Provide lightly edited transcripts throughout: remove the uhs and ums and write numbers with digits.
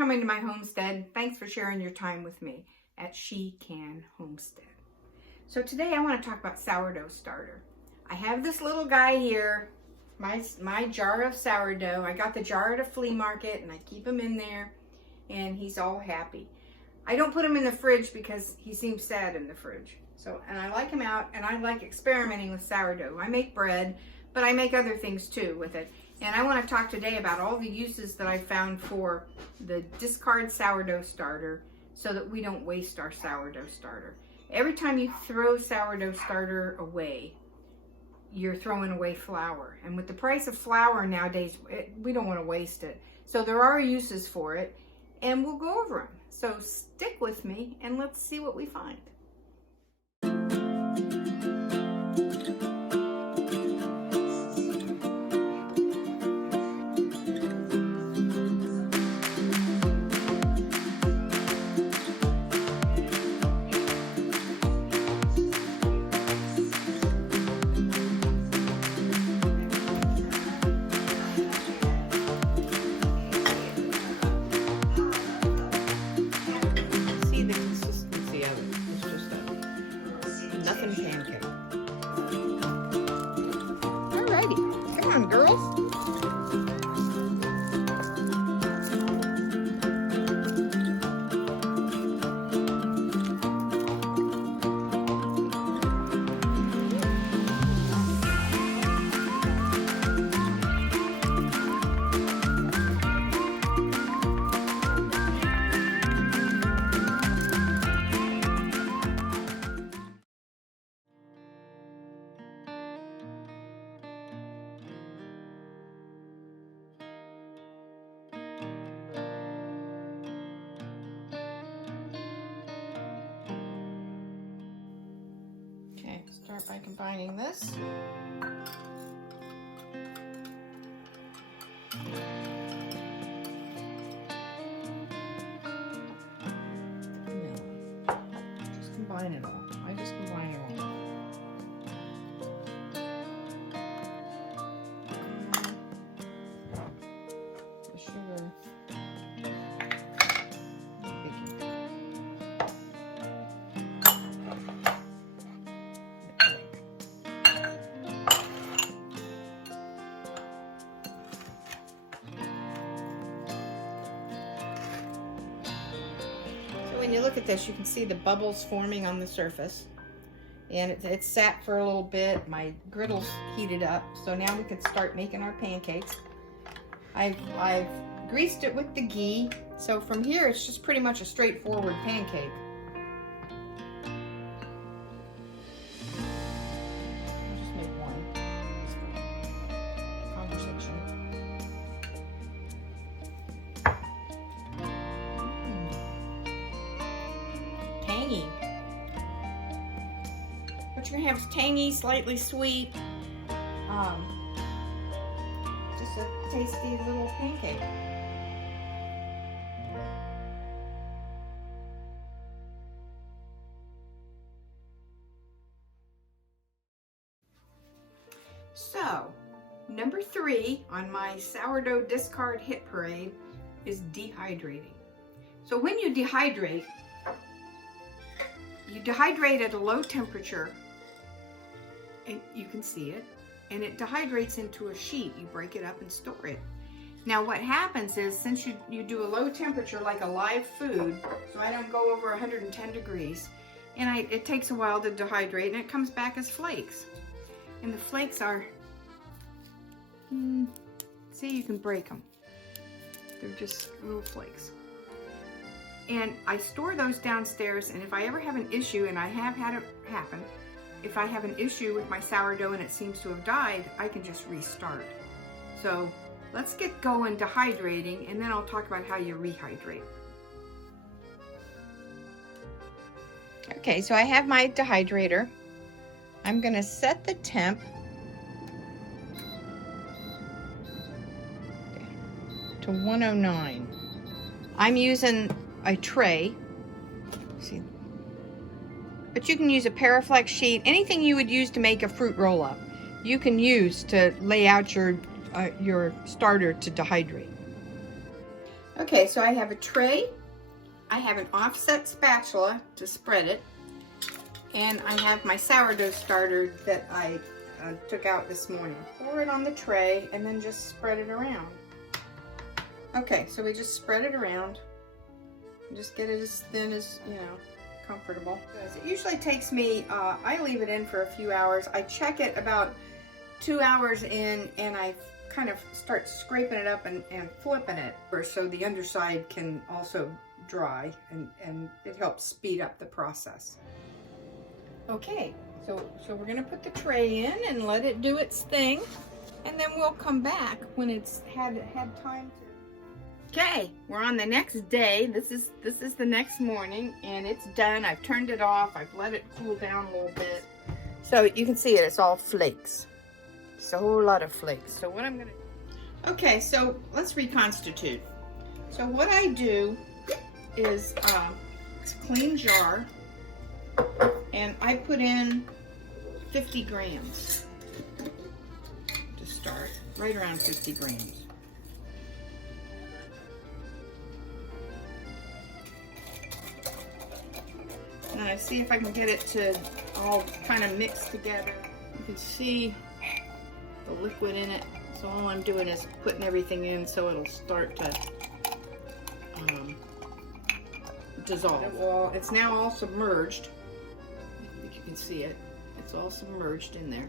coming to my homestead. Thanks for sharing your time with me at She Can Homestead. So today I want to talk about sourdough starter. I have this little guy here, my jar of sourdough. I got the jar at a flea market and I keep him in there and he's all happy. I don't put him in the fridge because he seems sad in the fridge. And I like him out, and I like experimenting with sourdough. I make bread, but I make other things too with it. And I want to talk today about all the uses that I found for the discard sourdough starter so that we don't waste our sourdough starter. Every time you throw sourdough starter away, you're throwing away flour. And with the price of flour nowadays, we don't want to waste it. So there are uses for it, and we'll go over them. So stick with me and let's see what we find. Pancake. Alrighty, come on, girls. Start by combining this. Just combine it all. I just combine it all. The sugar. When you look at this, you can see the bubbles forming on the surface, and it's sat for a little bit. My griddle's heated up, so now we can start making our pancakes. I've greased it with the ghee, so from here it's just pretty much a straightforward pancake. I'll just make one. Conversation. Tangy. What you're gonna have is tangy, slightly sweet, just a tasty little pancake. So, number 3 on my sourdough discard hit parade is dehydrating. So when you dehydrate at a low temperature, and you can see it, and it dehydrates into a sheet. You break it up and store it. Now what happens is, since you do a low temperature like a live food, so I don't go over 110 degrees, and it takes a while to dehydrate, and it comes back as flakes. And the flakes are, see, you can break them. They're just little flakes. And I store those downstairs, and if I ever have an issue, and I have had it happen, if I have an issue with my sourdough and it seems to have died, I can just restart. So let's get going dehydrating, and then I'll talk about how you rehydrate. Okay, so I have my dehydrator. I'm gonna set the temp to 109. I'm using a tray, see, but you can use a Paraflex sheet, anything you would use to make a fruit roll-up. You can use to lay out your starter to dehydrate. Okay, so I have a tray. I have an offset spatula to spread it. And I have my sourdough starter that I took out this morning. Pour it on the tray and then just spread it around. Okay, so we just spread it around. Just get it as thin as, you know, comfortable. It usually takes me, I leave it in for a few hours. I check it about 2 hours in, and I kind of start scraping it up and flipping it so the underside can also dry, and it helps speed up the process. Okay, so we're gonna put the tray in and let it do its thing, and then we'll come back when it's had time to. Okay, we're on the next day. This is the next morning, and it's done. I've turned it off. I've let it cool down a little bit. So you can see it, it's all flakes. It's a whole lot of flakes. So what I'm gonna do. Okay, so let's reconstitute. So what I do is it's a clean jar, and I put in 50 grams to start, right around 50 grams. And I see if I can get it to all kind of mix together. You can see the liquid in it. So all I'm doing is putting everything in so it'll start to dissolve. Well, it's now all submerged. I think you can see it. It's all submerged in there.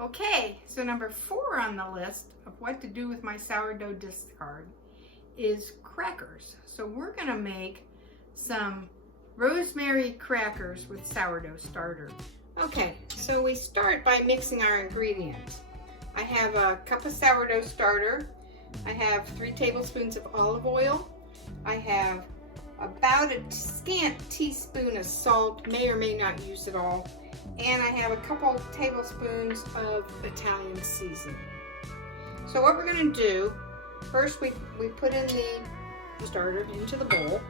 Okay, so number 4 on the list of what to do with my sourdough discard is crackers. So we're gonna make some rosemary crackers with sourdough starter. Okay, so we start by mixing our ingredients. I have a cup of sourdough starter. I have 3 tablespoons of olive oil. I have about a scant teaspoon of salt, may or may not use it all. And I have a couple tablespoons of Italian seasoning. So what we're going to do, first we put in the starter into the bowl.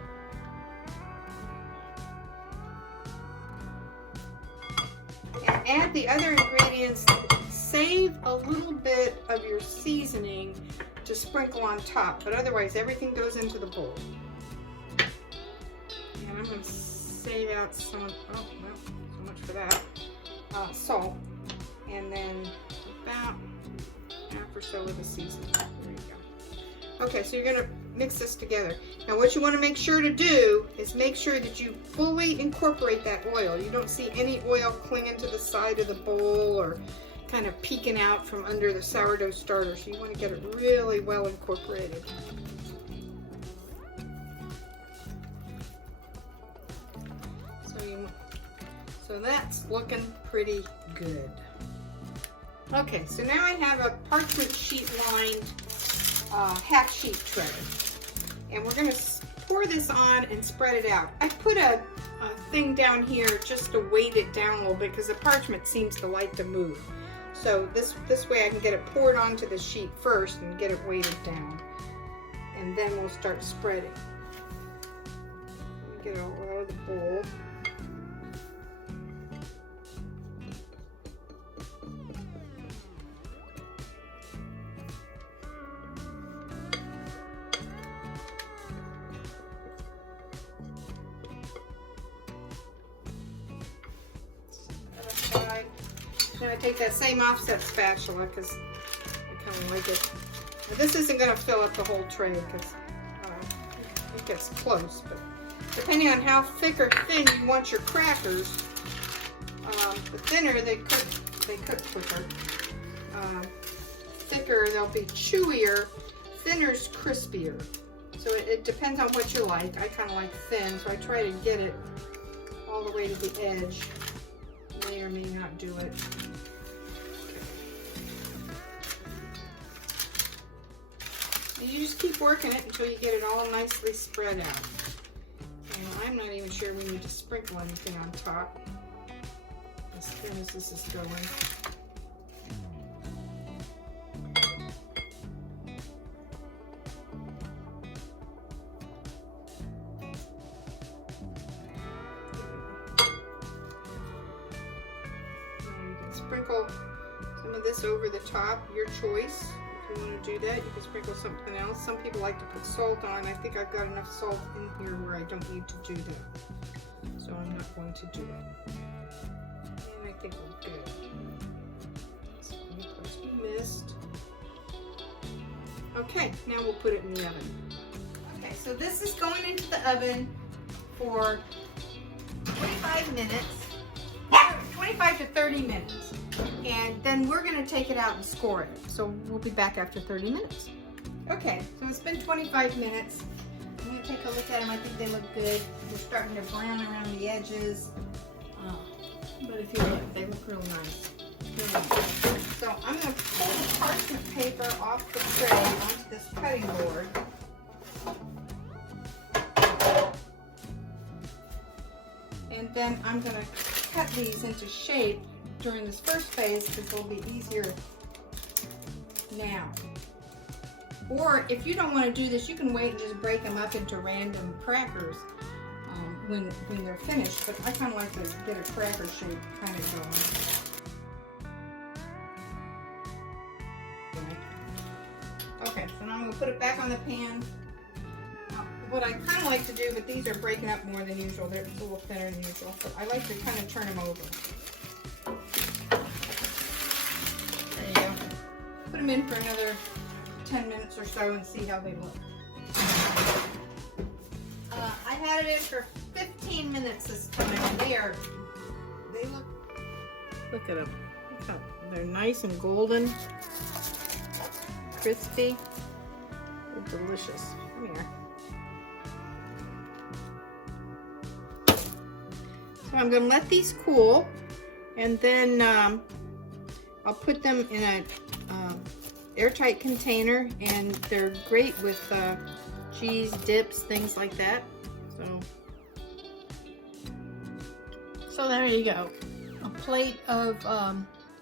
And add the other ingredients. Save a little bit of your seasoning to sprinkle on top, but otherwise everything goes into the bowl. And I'm going to save out some, oh well, so much for that. Salt, and then about half or so of the seasoning. There you go. Okay, so you're going to mix this together. Now what you want to make sure to do is make sure that you fully incorporate that oil. You don't see any oil clinging to the side of the bowl or kind of peeking out from under the sourdough starter. So you want to get it really well incorporated. So that's looking pretty good. Okay, so now I have a parchment sheet lined half sheet tray. And we're going to pour this on and spread it out. I put a thing down here just to weight it down a little bit because the parchment seems to like to move. So this way I can get it poured onto the sheet first and get it weighted down. And then we'll start spreading. Let me get it all out of the bowl. Now I take that same offset spatula because I kind of like it. Now this isn't going to fill up the whole tray because it gets close, but depending on how thick or thin you want your crackers, the thinner they cook quicker. Thicker they'll be chewier, thinner's crispier. So it depends on what you like. I kind of like thin, so I try to get it all the way to the edge. May or may not do it. And you just keep working it until you get it all nicely spread out. And I'm not even sure we need to sprinkle anything on top, as thin as this is going. sprinkle some of this over the top, your choice. If you want to do that, you can sprinkle something else. Some people like to put salt on. I think I've got enough salt in here where I don't need to do that. So I'm not going to do it. And I think we're good. So let me put some mist. Okay, now we'll put it in the oven. Okay, so this is going into the oven for 25 minutes, 25 to 30 minutes. And then we're gonna take it out and score it. So we'll be back after 30 minutes. Okay, so it's been 25 minutes. I'm gonna take a look at them. I think they look good. They're starting to brown around the edges. But if you look, they look real nice. So I'm going to pull the parchment paper off the tray onto this cutting board. And then I'm going to cut these into shape during this first phase because they'll be easier now. Or if you don't want to do this, you can wait and just break them up into random crackers when they're finished. But I kind of like to get a cracker shape kind of going. Okay, so now I'm going to put it back on the pan. What I kind of like to do, but these are breaking up more than usual. They're a little thinner than usual, so I like to kind of turn them over. There you go. Put them in for another 10 minutes or so and see how they look. I had it in for 15 minutes this time, and they look at them. They're nice and golden. Crispy. They're delicious. Come here. So I'm going to let these cool, and then I'll put them in a airtight container, and they're great with cheese, dips, things like that. So there you go. A plate of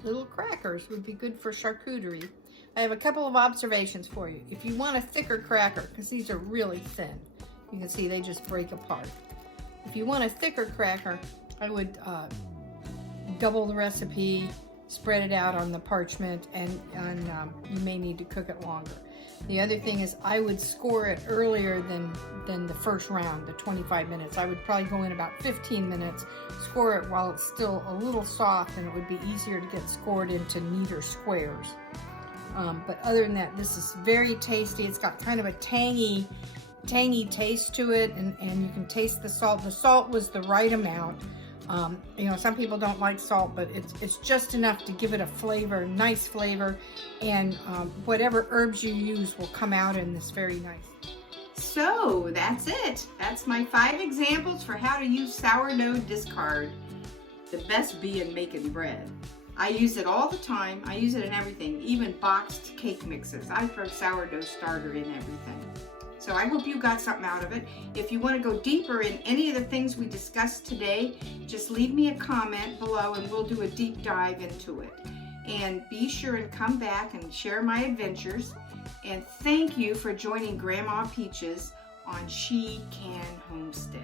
little crackers would be good for charcuterie. I have a couple of observations for you. If you want a thicker cracker, because these are really thin, you can see they just break apart. If you want a thicker cracker, I would double the recipe, spread it out on the parchment, and you may need to cook it longer. The other thing is I would score it earlier than the first round, the 25 minutes. I would probably go in about 15 minutes, score it while it's still a little soft, and it would be easier to get scored into neater squares. But other than that, this is very tasty. It's got kind of a tangy taste to it, and you can taste the salt. The salt was the right amount. You know, some people don't like salt, but it's just enough to give it a flavor, nice flavor, and whatever herbs you use will come out in this very nice. So that's it. That's my 5 examples for how to use sourdough discard. The best being making bread. I use it all the time. I use it in everything, even boxed cake mixes. I throw sourdough starter in everything. So I hope you got something out of it. If you want to go deeper in any of the things we discussed today, just leave me a comment below and we'll do a deep dive into it. And be sure and come back and share my adventures. And thank you for joining Grandma Peaches on She Can Homestead.